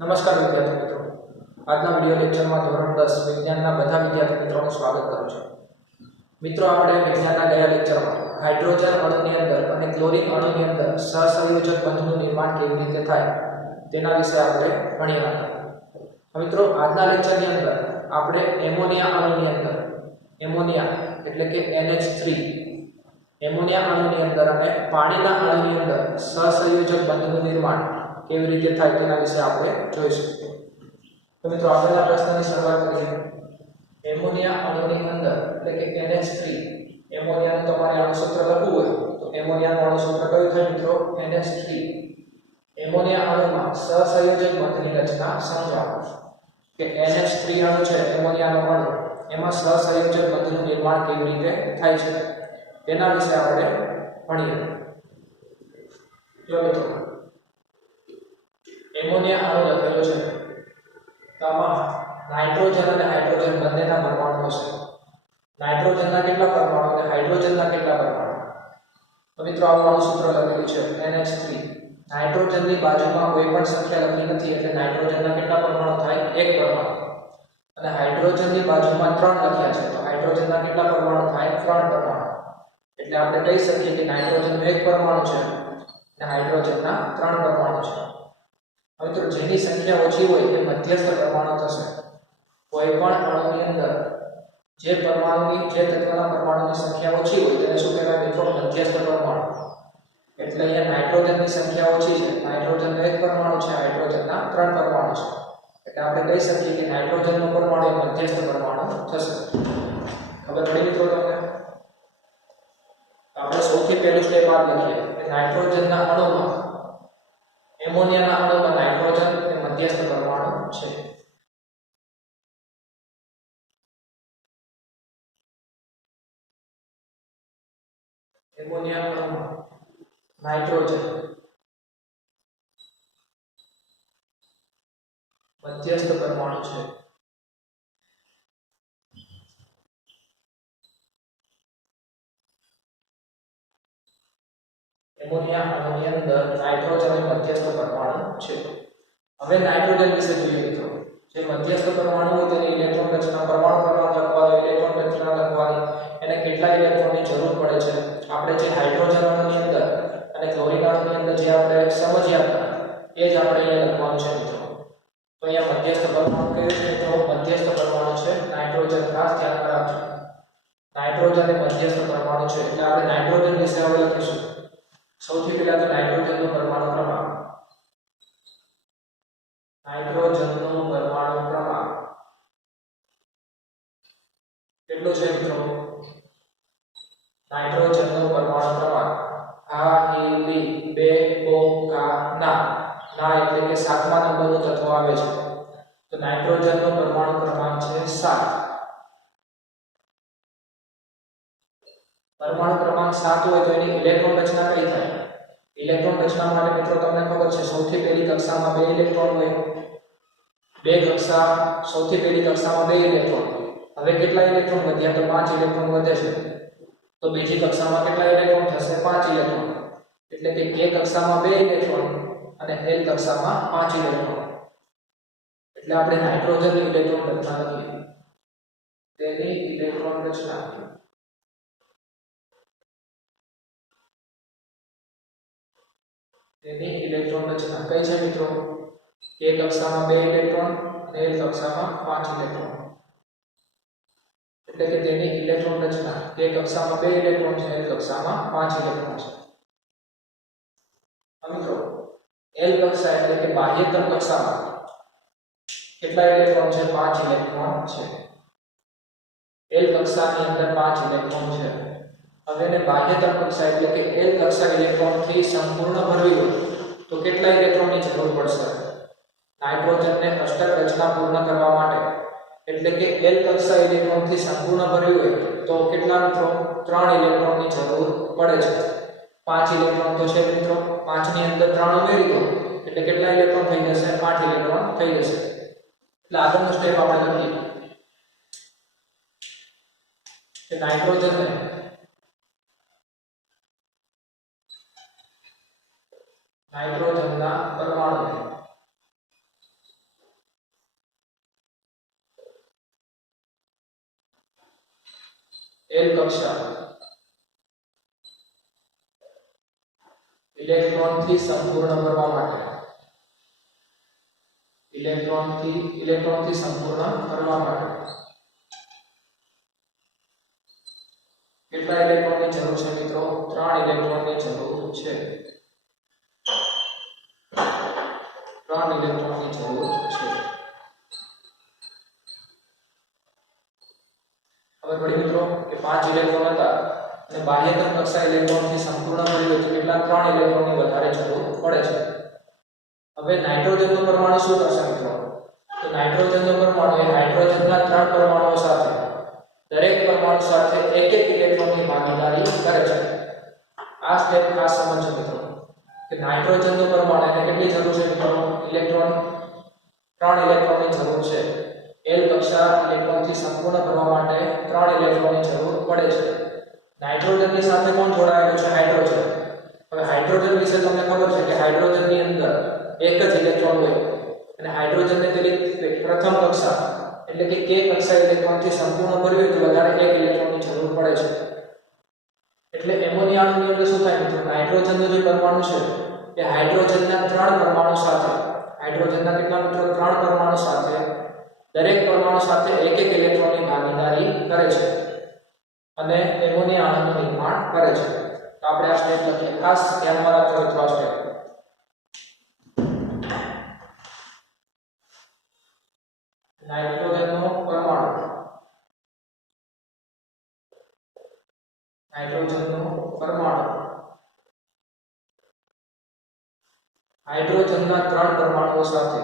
નમસ્કાર વિદ્યાર્થી મિત્રો, આજના વિડિયો લેક્ચરમાં ધોરણ 10 વિજ્ઞાનના બધા વિદ્યાર્થી મિત્રોનું સ્વાગત કરું છું. મિત્રો, આપણે વિજ્ઞાનના ગયા લેક્ચરમાં હાઇડ્રોજન અણુની અંદર અને ક્લોરીન અણુની અંદર સહસંયોજક બંધનું નિર્માણ કેવી રીતે થાય તેના વિશે આપણે ભણ્યા હતા. મિત્રો, આજના લેક્ચરની અંદર આપણે એમોનિયા અણુની અંદર એમોનિયા એટલે કે NH3 એમોનિયા અણુની અંદર અને પાણીના અણુની અંદર સહસંયોજક બંધનું નિર્માણ કેવી રીતે થાય તેના વિશે આપણે જોઈશું. તો મિત્રો, આપેલા પ્રશ્નની શરૂઆત કરીએ. એમોનિયા અણુની અંદર એટલે કે NH3 એમોનિયાનું તમારે અણુસૂત્ર લખવું હોય તો એમોનિયાનું અણુસૂત્ર કયું થાય મિત્રો? NH3. એમોનિયા અણુમાં સહસંયોજક બંધની રચના સમજાવો કે NH3 અણુ છે એમોનિયાનો અણુ, એમાં સહસંયોજક બંધનું નિર્માણ કેવી રીતે થાય છે તેના વિશે આપણે ભણીએ. જો મિત્રો, એમોનિયા અણુ લખેલો છે તો આમાં નાઇટ્રોજન અને હાઇડ્રોજન બંનેના પરમાણુઓ છે. નાઇટ્રોજનના કેટલા પરમાણુ અને હાઇડ્રોજનના કેટલા પરમાણુ? તો મિત્રો, આવું અણુસૂત્ર લખેલું છે NH3. નાઇટ્રોજનની બાજુમાં કોઈ પણ સંખ્યા લખી નથી એટલે નાઇટ્રોજનના કેટલા પરમાણુ થાય? એક પરમાણુ. અને હાઇડ્રોજનની બાજુમાં 3 લખ્યા છે તો હાઇડ્રોજનના કેટલા પરમાણુ થાય? 3 પરમાણુ. એટલે આપણે કહી શકીએ કે નાઇટ્રોજનનું એક પરમાણુ છે અને હાઇડ્રોજનના 3 પરમાણુ છે. હવે તો જેની સંખ્યા ઓછી હોય એ મધ્યસ્થ પરમાણુ થશે. કોઈ પણ અણુની અંદર જે તત્વના પરમાણુની સંખ્યા ઓછી હોય તેને શું કહેવાય મિત્રો? મધ્યસ્થ પરમાણુ. એટલે અહીંયા નાઇટ્રોજનની સંખ્યા ઓછી છે, નાઇટ્રોજનનો એક પરમાણુ છે, હાઇડ્રોજનના 3 પરમાણુ છે. એટલે આપણે કહી શકીએ કે નાઇટ્રોજનનો પરમાણુ એ મધ્યસ્થ પરમાણુ થશે. ખબર પડી મિત્રો તમને? આપણે સૌથી પહેલું સ્ટેપ આ લખીએ કે નાઇટ્રોજનના અણુમાં એમોનિયાના અણુમાં નાઇટ્રોજન એ મધ્યસ્થ પરમાણુ છે. એમોનિયા અણુમાં નાઇટ્રોજન મધ્યસ્થ પરમાણુ છે. એમોનિયા અણુની અંદર નાઇટ્રોજન એ મધ્યસ્થ પરમાણુ છે. હવે નાઇટ્રોજન વિશે જોઈએ મિત્રો. જે મધ્યસ્થ પરમાણુ હોય તેની ઇલેક્ટ્રોન રચના પરમાણુ ક્રમાંક લખવાનો, ઇલેક્ટ્રોન રચના લખવાની, એને કેટલા ઇલેક્ટ્રોનની જરૂર પડે છે. આપણે જે હાઇડ્રોજન અણુની અંદર અને ક્લોરીન અણુની અંદર જે આપણે સમજ્યા હતા એ જ આપણે અહીંયા લખવાનું છે મિત્રો. તો અહીંયા મધ્યસ્થ પરમાણુ કયો છે મિત્રો? મધ્યસ્થ પરમાણુ છે નાઇટ્રોજન. ખાસ ધ્યાન રાખજો, નાઇટ્રોજન એ મધ્યસ્થ પરમાણુ છે. એટલે આપણે નાઇટ્રોજન વિશે હવે લખીશું. સૌથી પહેલા તો નાઇટ્રોજનનું પરમાણુ ક્રમાંક. નાઇટ્રોજનનું પરમાણુ ક્રમાંક કેટલું છે મિત્રો? નાઇટ્રોજનનું પરમાણુ ક્રમાંક HI2 ના એટલે કે 7મા નંબરનું તત્વ આવે છે. તો નાઇટ્રોજનનો પરમાણુ ક્રમાંક છે 7. પરમાણુ ક્રમાંક 7 હોય તો એની ઇલેક્ટ્રોન રચના કઈ થાય? ઇલેક્ટ્રોન રચના માટે મિત્રો તમને ખબર છે સૌથી પહેલી કક્ષામાં 2 ઇલેક્ટ્રોન હોય. સૌથી પહેલી કક્ષામાં 2 ઇલેક્ટ્રોન હોય. હવે કેટલા ઇલેક્ટ્રોન વધ્યા? તો 5 ઇલેક્ટ્રોન વધે છે. તો બીજી કક્ષામાં કેટલા ઇલેક્ટ્રોન થશે? 5 ઇલેક્ટ્રોન. એટલે કે K કક્ષામાં 2 ઇલેક્ટ્રોન અને L કક્ષામાં 5 ઇલેક્ટ્રોન. એટલે આપણે નાઇટ્રોજનની ઇલેક્ટ્રોન રચના લખીએ. તેની ઇલેક્ટ્રોન રચના કઈ છે મિત્રો? K કક્ષામાં 2 ઇલેક્ટ્રોન અને L કક્ષામાં 5 ઇલેક્ટ્રોન. એટલે કે તેની ઇલેક્ટ્રોન રચના K કક્ષામાં 2 ઇલેક્ટ્રોન છે, L કક્ષામાં 5 ઇલેક્ટ્રોન છે. મિત્રો, L કક્ષા એટલે કે બાહ્યતમ કક્ષામાં કેટલા ઇલેક્ટ્રોન છે? 5 ઇલેક્ટ્રોન છે. L કક્ષાની અંદર 5 ઇલેક્ટ્રોન છે. હવે એને બાહ્યતમ કક્ષા એટલે કે L કક્ષા ઇલેક્ટ્રોનથી સંપૂર્ણ ભરવી હોય તો કેટલા ઇલેક્ટ્રોનની જરૂર પડશે? નાઇટ્રોજનને અષ્ટક રચના પૂર્ણ કરવા માટે એટલે કે L કક્ષા ઇલેક્ટ્રોનથી સંપૂર્ણ ભરવી હોય તો કેટલા મિત્રો? 3 ઇલેક્ટ્રોનની જરૂર પડે છે. 5 ઇલેક્ટ્રોન તો છે મિત્રો, 5 ની અંદર 3 ઉમેરી દો એટલે કેટલા ઇલેક્ટ્રોન થઈ જશે? 8 ઇલેક્ટ્રોન થઈ જશે. એટલે આગળનો સ્ટેપ આપણે લખીએ કે નાઇટ્રોજનના પરમાણુ એલ કક્ષા ઇલેક્ટ્રોનથી સંપૂર્ણ કરવા માટે ઇલેક્ટ્રોનથી સંપૂર્ણ કરવા માટે કેટલા ઇલેક્ટ્રોનની જરૂર છે મિત્રો? 3 ઇલેક્ટ્રોનની જરૂર છે. 3 ઇલેક્ટ્રોનની જરૂર છે. હવે પડી મિત્રો કે 5 ઇલેક્ટ્રોન હતા અને બાહ્યતમ કક્ષા ઇલેક્ટ્રોનથી સંપૂર્ણ કર્યું તો કેટલા? 3 ઇલેક્ટ્રોનની વધારે જરૂર પડે છે. હવે નાઇટ્રોજનનો પરમાણુ શું કરશે મિત્રો? તો નાઇટ્રોજનનો પરમાણુ એ હાઇડ્રોજનના 3 પરમાણુઓ સાથે દરેક પરમાણુ સાથે એક ઇલેક્ટ્રોનની ભાગીદારી કરે છે. આ સ્ટેપ ખાસ સમજજો મિત્રો કે નાઇટ્રોજનનો પરમાણુ એને કેટલી જરૂર છે મિત્રો? ઇલેક્ટ્રોન 3 ઇલેક્ટ્રોનની જરૂર છે. એલ કક્ષા ઇલેક્ટ્રોનથી સંપૂર્ણ કરવા માટે 3 ઇલેક્ટ્રોનની જરૂર પડે છે. નાઇટ્રોજનની સાથે કોણ જોડાયેલું છે? હાઇડ્રોજન. હવે હાઇડ્રોજન વિશે તમને ખબર છે કે હાઇડ્રોજનની અંદર એક જ ઇલેક્ટ્રોન હોય અને હાઇડ્રોજનને તેની પ્રથમ કક્ષા એટલે કે કે કક્ષા ઇલેક્ટ્રોનથી સંપૂર્ણ કરવી હોય તો વધારે એક ઇલેક્ટ્રોનની જરૂર પડે છે. એટલે એમોનિયા અણુની અંદર શું થાય મિત્રો? નાઇટ્રોજનનો જે પરમાણુ છે એ હાઇડ્રોજનના 3 પરમાણુ સાથે હાઇડ્રોજનના કેટલા મિત્રો? 3 પરમાણુ સાથે દરેક પરમાણુ સાથે એક ઇલેક્ટ્રોનની ભાગીદારી કરે છે અને એમોનિયા અણુનું નિર્માણ કરે છે. તો આપણે આ સ્ટેપ લખીએ. ખાસ ધ્યાનમાં રાખજો મિત્રો આ સ્ટેપ. નાઇટ્રોજનનો પરમાણુ હાઇડ્રોજનના 3 પરમાણુઓ સાથે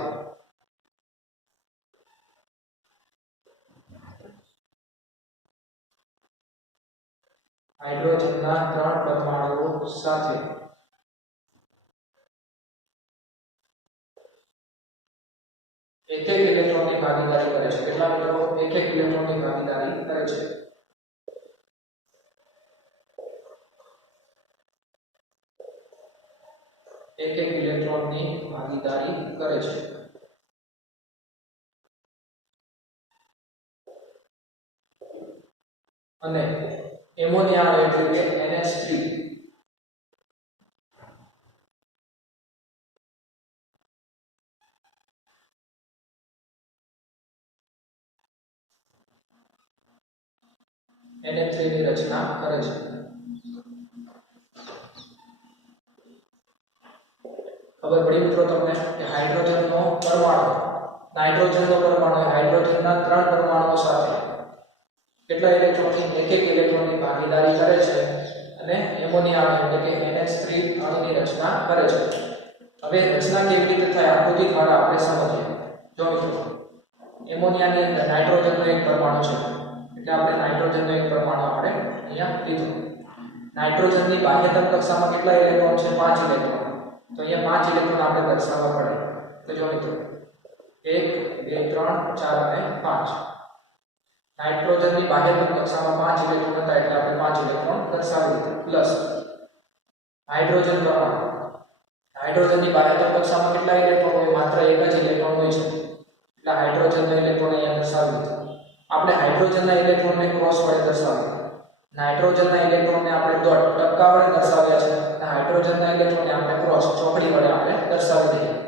એક ઇલેક્ટ્રોનની ભાગીદારી કરે છે. કેટલા મિત્રો? એક ઇલેક્ટ્રોનની ભાગીદારી કરે છે. એક ઇલેક્ટ્રોનની ભાગીદારી કરે છે. અને એમોનિયા એટલે કે NH3 ની રચના કરે છે. ખબર પડી મિત્રો તમને કે હાઇડ્રોજનનો પરમાણુ હાઇડ્રોજનના 3 પરમાણુઓ સાથે કેટલા ઇલેક્ટ્રોનની? એક ઇલેક્ટ્રોનની ભાગીદારી કરે છે અને એમોનિયા એટલે કે NH3 અણુની રચના કરે છે. હવે રચના કેવી રીતે થાય આકૃતિ દ્વારા આપણે સમજીએ. જો મિત્રો એમોનિયાની અંદર નાઇટ્રોજનનો એક પરમાણુ છે એટલે આપણે નાઇટ્રોજનનો એક પરમાણુ આપણે અહીંયા લીધો. નાઇટ્રોજનની બાહ્યતમ કક્ષામાં કેટલા ઇલેક્ટ્રોન છે? 5 ઇલેક્ટ્રોન. તો અહીંયા 5 ઇલેક્ટ્રોન આપણે દર્શાવવા પડે. તો જો મિત્રો 1 2 3 4 અને 5. નાઇટ્રોજનની બાહ્યતમ કક્ષામાં 5 ઇલેક્ટ્રોન હતા એટલે આપણે 5 ઇલેક્ટ્રોન દર્શાવી દીધા. પ્લસ હાઇડ્રોજન પરમાણુ હાઇડ્રોજનની બાહ્યતમ કક્ષામાં કેટલા ઇલેક્ટ્રોન હોય? માત્ર એક જ ઇલેક્ટ્રોન હોય છે એટલે હાઇડ્રોજનના ઇલેક્ટ્રોન અહીંયા દર્શાવી દીધા. આપણે હાઇડ્રોજનના ઇલેક્ટ્રોનને ક્રોસ વડે દર્શાવ્યા. નાઇટ્રોજનના ઇલેક્ટ્રોનને આપણે ડોટ ટપકા વડે દર્શાવ્યા છે અને હાઇડ્રોજનના ઇલેક્ટ્રોનને આપણે ક્રોસ ચોકડી વડે આપણે દર્શાવી દીધા.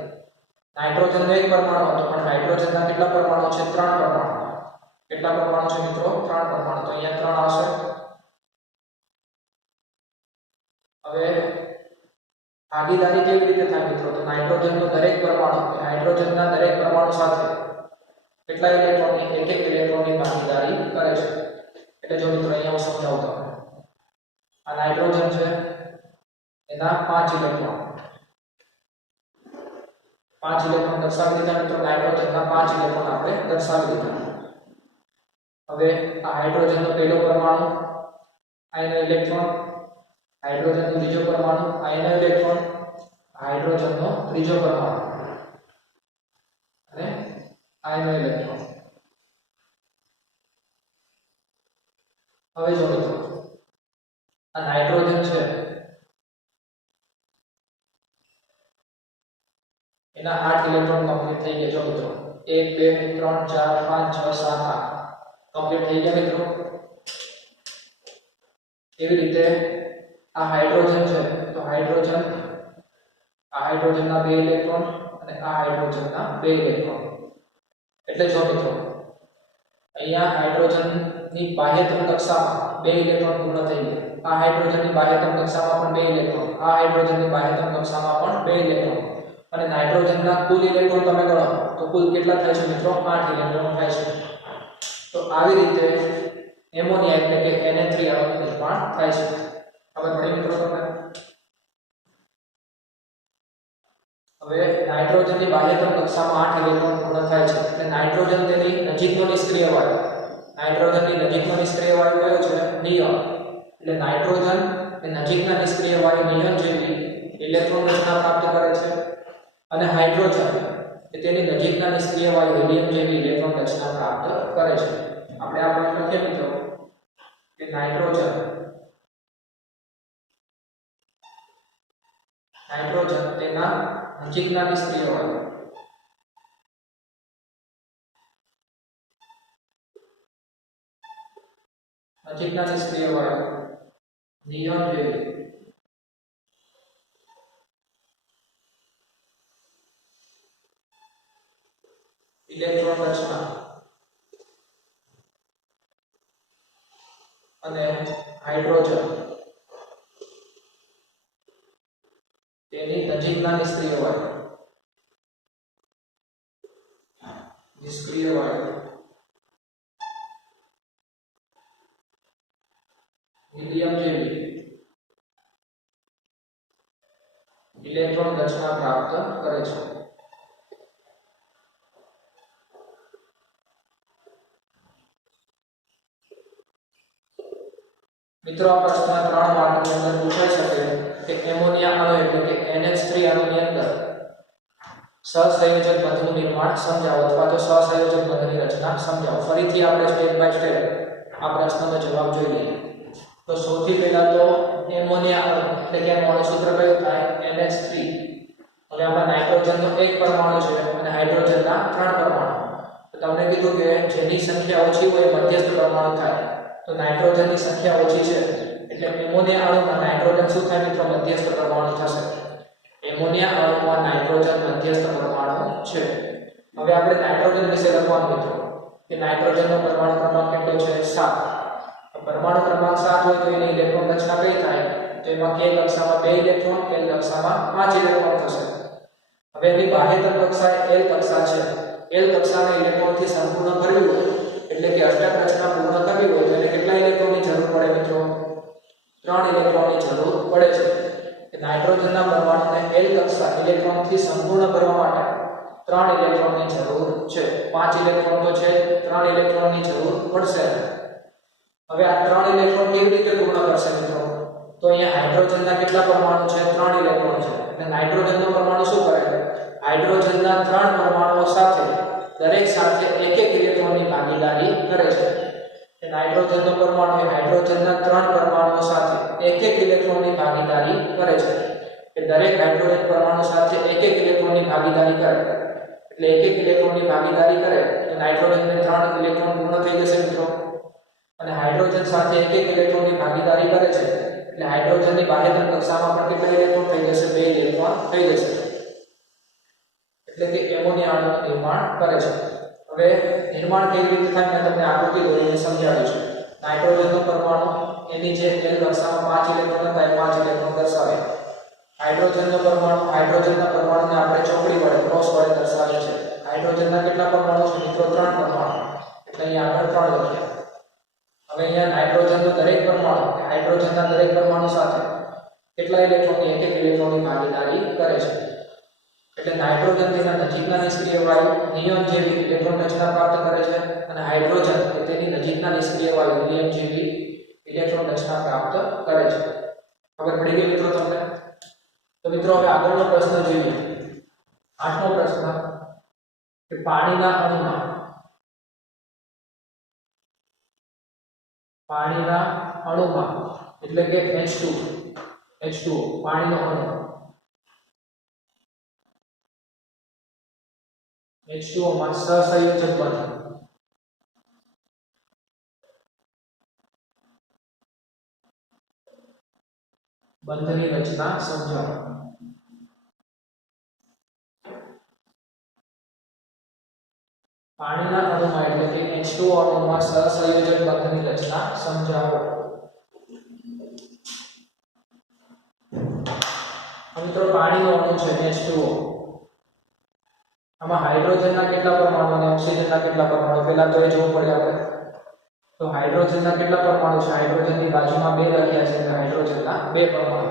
નાઇટ્રોજનનો એક પરમાણુ હતો પણ હાઇડ્રોજનના કેટલા પરમાણુ છે? 3 પરમાણુ. કેટલા પરમાણુ છે મિત્રો? 3 પરમાણુ. તો અહીંયા 3 આવશે. હવે ભાગીદારી કેવી રીતે થાય મિત્રો? તો નાઇટ્રોજનનો દરેક પરમાણુ હાઇડ્રોજનના દરેક પરમાણુ સાથે કેટલા ઇલેક્ટ્રોનની? એક ઇલેક્ટ્રોનની ભાગીદારી કરે છે. એટલે જો મિત્રો અહીંયા હું સમજાવું તમને. આ નાઇટ્રોજન છે એના 5 ઇલેક્ટ્રોન દર્શાવી દીધા મિત્રો. નાઇટ્રોજનના 5 ઇલેક્ટ્રોન આપણે દર્શાવી દીધા. હવે આ હાઇડ્રોજનનો પહેલો પરમાણુ આયનો ઇલેક્ટ્રોન, હાઇડ્રોજનનો બીજો પરમાણુ આયનો ઇલેક્ટ્રોન, હાઇડ્રોજનનો ત્રીજો પરમાણુ અને આયનો ઇલેક્ટ્રોન. હવે જો મિત્રો આ નાઇટ્રોજન છે એના 8 ઇલેક્ટ્રોન કમ્પ્લીટ થઈ ગયા. જો મિત્રો 1 2 3 4 5 6 7 8 કમ્પ્લીટ થઈ ગયા મિત્રો. એવી રીતે આ હાઇડ્રોજન છે તો હાઇડ્રોજનના 2 ઇલેક્ટ્રોન અને આ હાઇડ્રોજનના 2 ઇલેક્ટ્રોન એટલે જો મિત્રો અહીંયા હાઇડ્રોજનની બાહ્યતમ કક્ષામાં 2 ઇલેક્ટ્રોન પૂર્ણ થઈ ગયા આ હાઇડ્રોજનની બાહ્યતમ કક્ષામાં પણ 2 ઇલેક્ટ્રોન આ હાઇડ્રોજનની બાહ્યતમ કક્ષામાં પણ 2 ઇલેક્ટ્રોન અને નાઇટ્રોજનના કુલ ઇલેક્ટ્રોન તમે ગણો તો કુલ કેટલા થાય છે મિત્રો 8 ઇલેક્ટ્રોન થાય છે તો આવી રીતે એમોનિયા એટલે કે Na3 અણુનું નિર્માણ થાય છે ખબર પડી મિત્રો તમને હવે નાઇટ્રોજનની બાહ્યતમ કક્ષામાં 8 ઇલેક્ટ્રોન પૂર્ણ થાય છે એટલે નાઇટ્રોજન તેની નજીકનો નિષ્ક્રિય વાયુ નાઇટ્રોજનની નજીકનો નિષ્ક્રિય વાયુ કયો છે નિયોન એટલે નાઇટ્રોજન એ નજીકના નિષ્ક્રિય વાયુ નિયોન જેવી ઇલેક્ટ્રોન રચના પ્રાપ્ત કરે છે અને હાઇડ્રોજન એ તેની નજીકના નિષ્ક્રિય વાયુ હિલિયમ જેવી ઇલેક્ટ્રોન રચના પ્રાપ્ત કરે છે આપણે આ પોઈન્ટ લખીએ મિત્રો કે નાઇટ્રોજન તેના નજીકના નિષ્ક્રિય વાયુ નિયોન જેવી ઇલેક્ટ્રોન રચના અને હાઇડ્રોજન તેની નજીકના નિષ્ક્રિય વાયુ હિલિયમ જેવી ઇલેક્ટ્રોન રચના પ્રાપ્ત કરે છે મિત્રો આ પ્રશ્ન 3 માર્કની અંદર પૂછાઈ શકે કે એમોનિયા અણુ એટલે કે NH3 અણુની અંદર સહસંયોજક બંધનું નિર્માણ સમજાવો અથવા તો સહસંયોજક બંધની રચના સમજાવો ફરીથી આપણે સ્ટેપ બાય સ્ટેપ આ પ્રશ્નનો જવાબ જોઈ લઈએ તો સૌથી પહેલા તો એમોનિયા અણુ એટલે કે એનું અણુસૂત્ર કયું થાય NH3 હવે આમાં નાઇટ્રોજનનો એક પરમાણુ છે અને હાઇડ્રોજનના 3 પરમાણુ તો તમને કીધું કે જેની સંખ્યા ઓછી હોય મધ્યસ્થ પરમાણુ થાય તો નાઇટ્રોજનની સંખ્યા ઓછી છે એટલે એમોનિયા અણુમાં નાઇટ્રોજન શું થાય મિત્રો મધ્યસ્થ પરમાણુ થશે એમોનિયા અણુમાં નાઇટ્રોજન મધ્યસ્થ પરમાણુ છે હવે આપણે નાઇટ્રોજન વિશે લખવાનું મિત્રો કે નાઇટ્રોજનનો પરમાણુ ક્રમાંક કેટલો છે 7 પરમાણુ ક્રમાંક 7 હોય તો એની ઇલેક્ટ્રોન રચના કઈ થાય તો એમાં k કક્ષામાં 2 ઇલેક્ટ્રોન l કક્ષામાં 5 ઇલેક્ટ્રોન થશે હવે એની બાહ્યતમ કક્ષા l કક્ષા છે l કક્ષાને ઇલેક્ટ્રોનથી સંપૂર્ણ ભરવી હોય એટલે કે અષ્ટક રચના પૂર્ણ કરવી હોય તો એને કેટલા ઇલેક્ટ્રોનની જરૂર પડે મિત્રો 3 ઇલેક્ટ્રોનની જરૂર પડે છે કે નાઇટ્રોજનના પરમાણુને l કક્ષા ઇલેક્ટ્રોનથી સંપૂર્ણ ભરવા માટે 3 ઇલેક્ટ્રોનની જરૂર છે 5 ઇલેક્ટ્રોન તો છે 3 ઇલેક્ટ્રોનની જરૂર પડશે હવે આ 3 ઇલેક્ટ્રોન કેવી રીતે પૂર્ણ કરશે મિત્રો તો અહીંયા હાઇડ્રોજનના કેટલા પરમાણુ છે 3 ઇલેક્ટ્રોન છે અને નાઇટ્રોજનનો પરમાણુ શું કરે હાઇડ્રોજનના 3 પરમાણુઓ સાથે દરેક સાથે એક એક ઇલેક્ટ્રોનની ભાગીદારી કરે છે કે નાઇટ્રોજનનો પરમાણુ એ હાઇડ્રોજનના 3 પરમાણુઓ સાથે એક એક ઇલેક્ટ્રોનની ભાગીદારી કરે છે કે દરેક હાઇડ્રોજન પરમાણુ સાથે એક એક ઇલેક્ટ્રોનની ભાગીદારી કરે એટલે એક એક ઇલેક્ટ્રોનની ભાગીદારી કરે તો નાઇટ્રોજનને 3 ઇલેક્ટ્રોન પૂર્ણ થઈ જશે મિત્રો અને હાઇડ્રોજન સાથે એક એક ઇલેક્ટ્રોનની ભાગીદારી કરે છે એટલે હાઇડ્રોજનની બાહ્યતમ કક્ષામાં પણ કેટલા ઇલેક્ટ્રોન થઈ જશે 2 ઇલેક્ટ્રોન થઈ જશે એટલે કે એમોનિયા અણુનું નિર્માણ કરે છે હવે નિર્માણ કેવી રીતે થાય મેં તમને આકૃતિ દોરીને સમજાવ્યું છે નાઇટ્રોજનનો પરમાણુ એની જે l કક્ષામાં 5 ઇલેક્ટ્રોન હતા એ 5 ઇલેક્ટ્રોન દર્શાવે હાઇડ્રોજનના પરમાણુને આપણે ચોકડી વડે ક્રોસ વડે દર્શાવીએ છીએ હાઇડ્રોજનના કેટલા પરમાણુ છે મિત્રો 3 પરમાણુ એટલે અહીંયા આગળ 3 લખ્યા હવે અહીંયા નાઇટ્રોજનનો દરેક પરમાણુ હાઇડ્રોજનના દરેક પરમાણુ સાથે કેટલા ઇલેક્ટ્રોનની એક એક ઇલેક્ટ્રોનની ભાગીદારી કરે છે એટલે નાઇટ્રોજન તેના નજીકના નિષ્ક્રિય વાયુ નિયોન જેવી ઇલેક્ટ્રોન રચના પ્રાપ્ત કરે છે અને હાઇડ્રોજન એ તેની નજીકના નિષ્ક્રિય વાયુ હિલિયમ જેવી ઇલેક્ટ્રોન રચના પ્રાપ્ત કરે છે ખબર પડી ગઈ મિત્રો તમને તો મિત્રો હવે આગળનો પ્રશ્ન જોઈએ 8મો પ્રશ્ન કે પાણીના અણુમાં એટલે કે H2 પાણીનો અણુ H2O માં સહસંયોજક બંધ બંધની રચના સમજાવો. પાણીના અણુમાં એટલે કે H2O અણુમાં સહસંયોજક બંધની રચના સમજાવો. મિત્રો પાણીનો અણુ છે H2O. આમાં હાઇડ્રોજનના કેટલા પરમાણુ અને ઓક્સિજનના કેટલા પરમાણુ પહેલા તો એ જોવું પડે આપણે. તો હાઇડ્રોજનના કેટલા પરમાણુ છે? હાઇડ્રોજનની બાજુમાં 2 લખ્યા છે એટલે હાઇડ્રોજનના 2 પરમાણુ.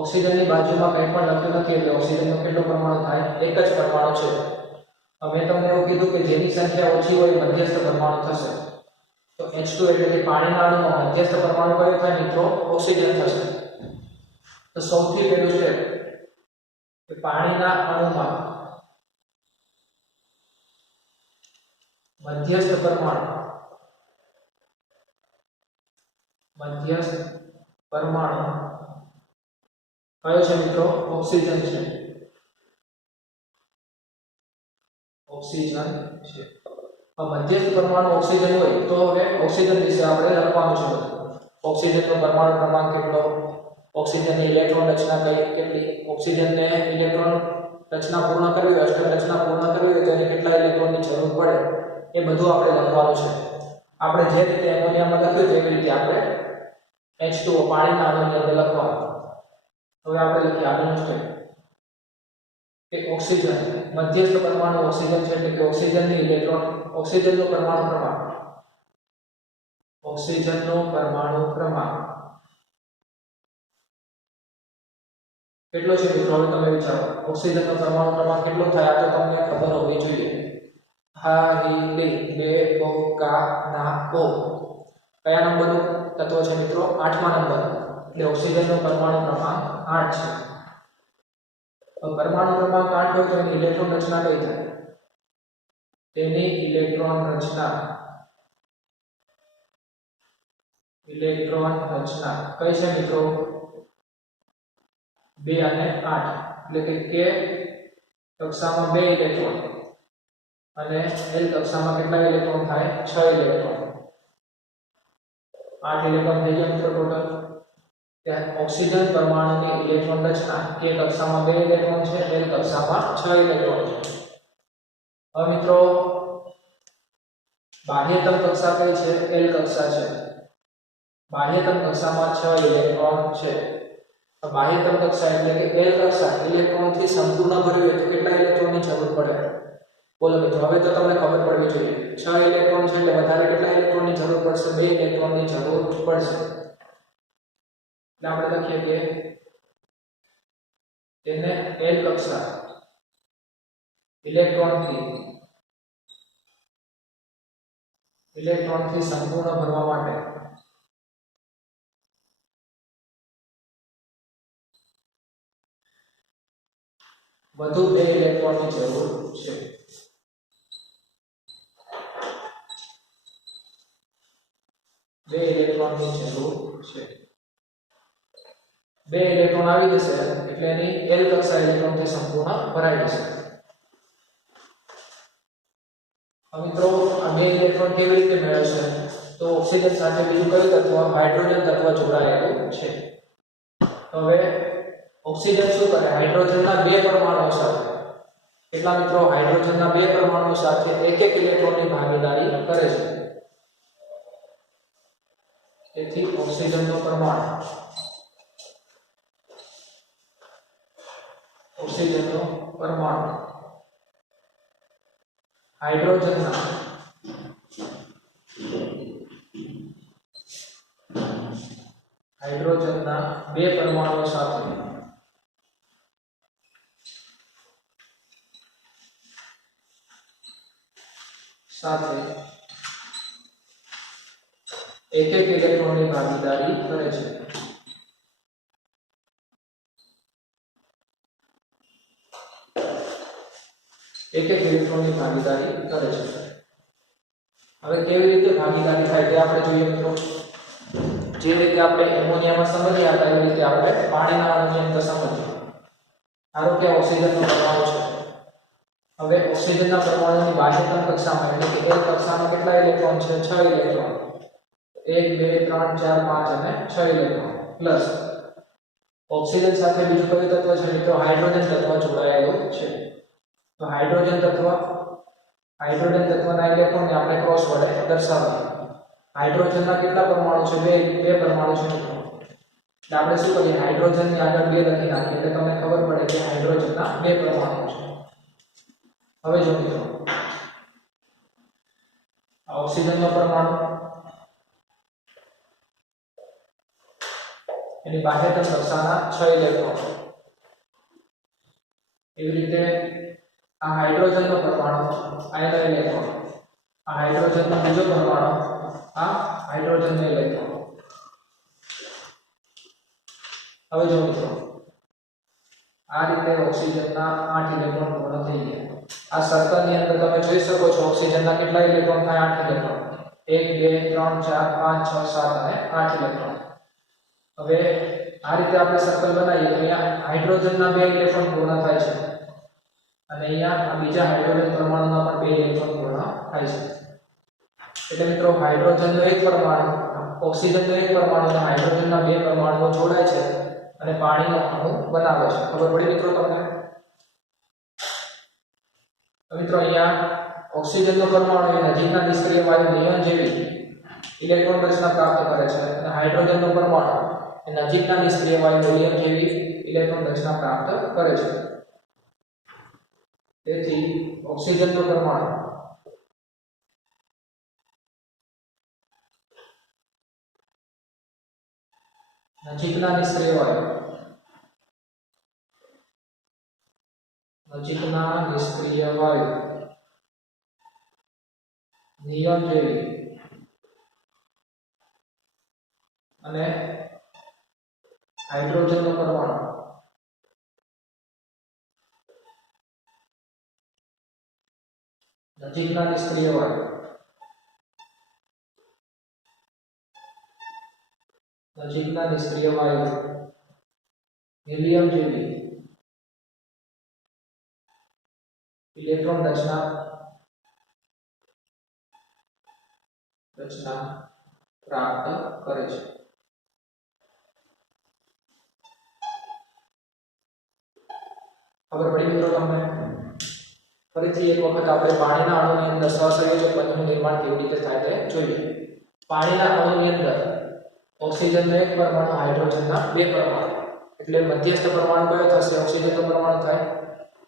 ઓક્સિજનની બાજુમાં કંઈ પણ લખ્યું નથી એટલે ઓક્સિજનનો કેટલો પરમાણુ થાય? એક જ પરમાણુ છે. હવે તમને એવું કીધું કે જેની સંખ્યા ઓછી હોય મધ્યસ્થ પરમાણુ થશે. તો H2 એટલે કે પાણીના અણુમાં મધ્યસ્થ પરમાણુ કયો થાય મિત્રો? ઓક્સિજન થશે. તો સૌથી પહેલું સ્ટેપ કે પાણીના અણુમાં મધ્યસ્થ પરમાણુ કયો છે મિત્રો? ઓક્સિજન છે. ઓક્સિજન છે. મધ્યસ્થ પરમાણુ ઓક્સિજન હોય તો હવે ઓક્સિજન વિશે આપણે લખવાનું છે. ઓક્સિજનનો પરમાણુ ક્રમાંક કેટલો, ઓક્સિજનની ઇલેક્ટ્રોન રચના કેટલી, ઓક્સિજનને ઇલેક્ટ્રોન રચના પૂર્ણ કરવી હોય, અષ્ટક રચના પૂર્ણ કરવી હોય તો એને કેટલા ઇલેક્ટ્રોનની જરૂર પડે એ બધું આપણે લખવાનું છે. આપણે જે રીતે એમોનિયામાં લખ્યું તેવી રીતે આપણે H2O પાણીના અણુની અંદર લખવાનું. હવે આપણે લખીએ આગળનું સ્ટેપ કે ઓક્સિજન મધ્યસ્થ પરમાણુ ઓક્સિજન છે એટલે કે ઓક્સિજનની ઇલેક્ટ્રોન ઓક્સિજનનો પરમાણુ ક્રમાંક કેટલો છે મિત્રો? હવે તમે વિચારો ઓક્સિજનનો પરમાણુ ક્રમાંક કેટલો થાય? આ તો તમને ખબર હોવી જોઈએ. હા રી લે બે ઓ કા ના ઓ. કયા નંબરનું તત્વ છે મિત્રો? 8મા નંબર. એટલે ઓક્સિજનનો પરમાણુ ક્રમાંક 8 છે. પરમાણુ ક્રમાંક 8 હોય તો એની ઇલેક્ટ્રોન રચના કઈ થાય? તેની ઇલેક્ટ્રોન રચના કઈ છે મિત્રો? 2 અને 8 એટલે કે K કક્ષામાં 2 ઇલેક્ટ્રોન અને L કક્ષામાં કેટલા ઇલેક્ટ્રોન થાય? 6 ઇલેક્ટ્રોન. 8 ઇલેક્ટ્રોન થઈ ગયા મિત્રો ટોટલ. ત્યાં ઓક્સિજન પરમાણુની ઇલેક્ટ્રોન રચના K કક્ષામાં 2 ઇલેક્ટ્રોન છે, L કક્ષામાં 6 ઇલેક્ટ્રોન છે. હવે મિત્રો બાહ્યતમ કક્ષા કઈ છે? L કક્ષા છે. બાહ્યતમ કક્ષામાં 6 ઇલેક્ટ્રોન છે. બાહ્યતમ કક્ષા એટલે કે L કક્ષા ઇલેક્ટ્રોનથી સંપૂર્ણ ભરી હોય તો કેટલા ઇલેક્ટ્રોનની જરૂર પડે? બોલો મિત્રો. હવે તો તમને ખબર પડવી જોઈએ. 6 ઇલેક્ટ્રોન છે એટલે વધારે કેટલા ઇલેક્ટ્રોનની જરૂર પડશે? 2 ઇલેક્ટ્રોનની જરૂર પડશે. એટલે આપણે લખીએ કે તેને L કક્ષા ઇલેક્ટ્રોનથી સંપૂર્ણ ભરવા માટે વધુ 2 ઇલેક્ટ્રોનની જરૂર છે. 2 ઇલેક્ટ્રોનની જરૂર છે. 2 ઇલેક્ટ્રોન આવી જશે એટલે એની L કક્ષા ઇલેક્ટ્રોનથી સંપૂર્ણ ભરાઈ જશે. મિત્રો આ 2 ઇલેક્ટ્રોન કેવી રીતે મેળવશે? તો ઓક્સિજન સાથે બીજું કયું તત્વ? હાઇડ્રોજન તત્વ જોડાયેલું છે. હવે ઓક્સિજન શું કરે? હાઇડ્રોજનના 2 પરમાણુઓ સાથે કેટલા મિત્રો? હાઇડ્રોજનના 2 પરમાણુઓ સાથે એક ઇલેક્ટ્રોનની ભાગીદારી કરે છે. તેથી ઓક્સિજનનો પરમાણુ હાઇડ્રોજનના 2 પરમાણુઓ સાથે એક ઇલેક્ટ્રોનની ભાગીદારી કરે છે. એક ઇલેક્ટ્રોનની ભાગીદારી કરે છે. હવે કેવી રીતે ભાગીદારી થાય તે આપણે જોઈએ મિત્રો. જે રીતે આપણે એમોનિયામાં સમજ્યા હતા એવી રીતે આપણે પાણીના અણુની અંદર સમજીએ. ધારો કે ઓક્સિજનનો પરમાણુ છે. હવે ઓક્સિજનના પરમાણુની બાહ્યતમ કક્ષામાં એટલે કે L કક્ષામાં કેટલા ઇલેક્ટ્રોન છે? 6 ઇલેક્ટ્રોન. 1 2 3 4 5 અને 6 ઇલેક્ટ્રોન પ્લસ ઓક્સિજન સાથે બીજું કયું તત્વ છે મિત્રો? હાઇડ્રોજન તત્વ જોડાયેલું છે. તો હાઇડ્રોજન તત્વના ઇલેક્ટ્રોનને આપણે ક્રોસ વડે દર્શાવીએ. હાઇડ્રોજનના કેટલા પરમાણુ છે? બે પરમાણુ છે મિત્રો. એટલે આપણે શું કરીએ? હાઇડ્રોજનની આગળ 2 લખી નાખીએ એટલે તમને ખબર પડે કે હાઇડ્રોજનના 2 પરમાણુ છે. હવે જો મિત્રો આ ઓક્સિજનનો પરમાણુ, એની બાહ્યતમ કક્ષાના 6 ઇલેક્ટ્રોન. એવી રીતે આ હાઇડ્રોજનનો પરમાણુ, આ એનો ઇલેક્ટ્રોન, આ હાઇડ્રોજનનો બીજો પરમાણુ, આ હાઇડ્રોજનનો ઇલેક્ટ્રોન. હવે જો મિત્રો આ રીતે ઓક્સિજનના 8 ઇલેક્ટ્રોન પૂર્ણ થઈ ગયા. આ સર્કલની અંદર તમે જોઈ શકો છો ઓક્સિજનના કેટલા ઇલેક્ટ્રોન થાય? 8 ઇલેક્ટ્રોન. 1 2 3 4 5 6 7 અને 8 ઇલેક્ટ્રોન. હવે આ રીતે આપણે સર્કલ બનાવીએ તો અહીંયા હાઇડ્રોજનના 2 ઇલેક્ટ્રોન પૂર્ણ થાય છે અને અહીંયા આ બીજા હાઇડ્રોજન પરમાણુના પણ 2 ઇલેક્ટ્રોન પૂર્ણ થાય છે. એટલે મિત્રો હાઇડ્રોજનનો એક પરમાણુ, ઓક્સિજનનો એક પરમાણુ અને હાઇડ્રોજનના 2 પરમાણુઓ જોડાય છે અને પાણીનો અણુ બનાવે છે. ખબર પડી મિત્રો તમને? તો મિત્રો અહીંયા ઓક્સિજનનો પરમાણુ એ નજીકના નિષ્ક્રિય વાયુ નિયોન જેવી ઇલેક્ટ્રોન રચના પ્રાપ્ત કરે છે અને હાઇડ્રોજનનો પરમાણુ એ નજીકના નિષ્ક્રિય વાયુ હિલિયમ જેવી ઇલેક્ટ્રોન રચના પ્રાપ્ત કરે છે. તેથી ઓક્સિજનનો પરમાણુ નજીકના નિષ્ક્રિય વાયુ નિયોન જેવી અને હાઇડ્રોજનનો પરમાણુ નજીકના નિષ્ક્રિય વાયુ હિલિયમ જેવી ઇલેક્ટ્રોન રચના પ્રાપ્ત કરે છે. ખબર પડી મિત્રો તમને? ફરીથી એક વખત આપણે પાણીના અણુની અંદર સહસંયોજક બંધનું નિર્માણ કેવી રીતે થાય તે જોઈએ. પાણીના અણુની અંદર ઓક્સિજનનો એક પરમાણુ, હાઇડ્રોજનના 2 પરમાણુ. એટલે મધ્યસ્થ પરમાણુ કયો થશે? ઓક્સિજનનો પરમાણુ થાય.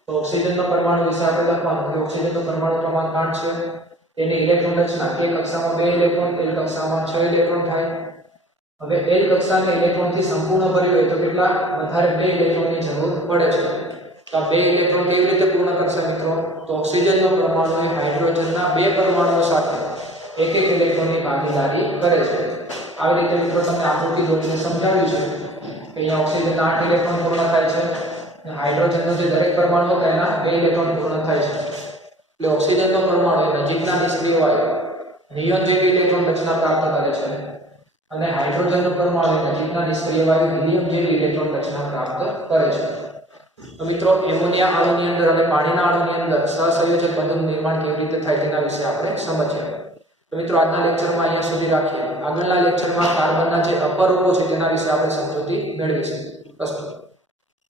તો ઓક્સિજનનો પરમાણુ વિશે આપણે લખવાનું કે ઓક્સિજનનો પરમાણુ ક્રમાંક 8 છે. તેની ઇલેક્ટ્રોન રચના K કક્ષામાં 2 ઇલેક્ટ્રોન, L કક્ષામાં 6 ઇલેક્ટ્રોન થાય. હવે L કક્ષાને ઇલેક્ટ્રોનથી સંપૂર્ણ ભરી હોય તો કેટલા વધારે 2 ઇલેક્ટ્રોનની જરૂર પડે છે. તો 2 ઇલેક્ટ્રોન કેવી રીતે પૂર્ણ કરશે મિત્રો? તો ઓક્સિજનનો પરમાણુ એ હાઇડ્રોજનના 2 પરમાણુઓ સાથે એક ઇલેક્ટ્રોનની ભાગીદારી કરે છે. આવી રીતે મિત્રો તમને આકૃતિ દોરીને સમજાવ્યું છે કે અહીંયા ઓક્સિજનના 8 ઇલેક્ટ્રોન પૂર્ણ થાય છે અને હાઇડ્રોજનનો જે દરેક પરમાણુ હતો એના 2 ઇલેક્ટ્રોન પૂર્ણ થાય છે. એટલે ઓક્સિજનનો પરમાણુ એ નજીકના નિષ્ક્રિય વાયુ નિયોન જેવી ઇલેક્ટ્રોન રચના પ્રાપ્ત કરે છે અને હાઇડ્રોજનનો પરમાણુ એ નજીકના નિષ્ક્રિય વાયુ હિલિયમ જેવી ઇલેક્ટ્રોન રચના પ્રાપ્ત કરે છે. તો મિત્રો એમોનિયા અણુની અંદર અને પાણીના અણુની અંદર સહસંયોજક બંધનું નિર્માણ કેવી રીતે થાય તેના વિશે આપણે સમજ્યા. તો મિત્રો આજના લેક્ચરમાં અહીંયા સુધી રાખીએ. આગળના લેક્ચરમાં કાર્બનના જે અપરૂપો છે તેના વિશે આપણે સમજૂતી મેળવીશું. અસ્તુ.